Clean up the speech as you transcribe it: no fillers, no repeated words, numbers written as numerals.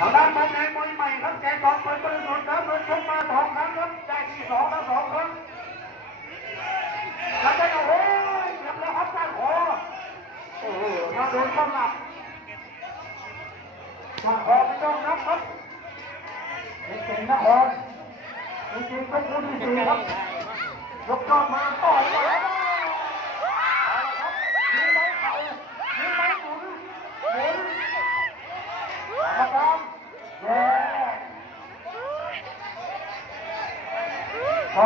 ทางด้านมวยแดงมวยใหม่ครับแกกองเปิดบริสุทธิ์ครับเปิดชกมา2 ครั้งครับได้ที่2แล้ว2 ครั้งแล้วได้โอ้ยเรียบร้อยครับด้านคอโอ้โหถ้าโดนเข้าหลับมาคอไม่ต้องนับครับเก่งนะครจริงๆเป็นคู่ที่สี่ครับยกยอดมาต่อยมาแล้วมีไม้เข่ามีไม้หมุนกรรมการแย่ขอ